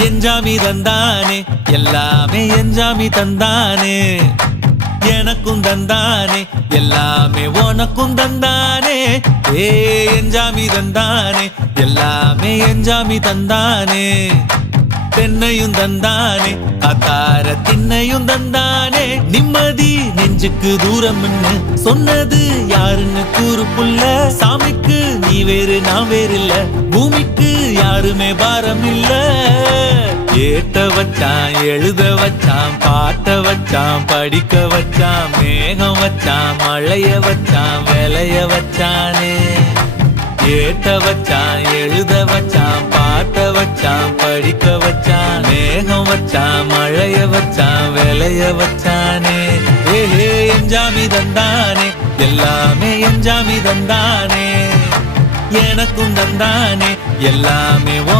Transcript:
எஞ்சாமி தந்தானே எல்லாமே எஞ்சாமி தந்தானே எனக்கும் தந்தானே எல்லாமே உனக்கும் தந்தானே ஏ எஞ்சாமி தந்தானே எல்லாமே எஞ்சாமி தந்தானே தென்னையும் தந்தானே காத்தார திண்ணையும் தந்தானே நிம்மதி நெஞ்சுக்கு தூரம்னு சொன்னது யாருன்னு கூறு புள்ள சாமிக்கு நீ வேறு நான் வேறு இல்ல பூமிக்கு யாருமே பாரம் இல்ல ஏத்த வச்சான் எழுத வச்சான் பாட்ட வச்சான் படிக்க வச்சான் மேகம் வச்சான் மழைய வச்சான் விளைய வச்சானே ஏத்த வச்சான் எழுத வச்சான் பாட்ட வச்சான் படிக்க வச்சான் மேகம் வச்சான் மழைய வச்சான் விளைய வச்சானே ஏஹே எஞ்சாமி தந்தானே எல்லாமே எஞ்சாமி தந்தானே எனக்கும் தந்தானே எல்லாமே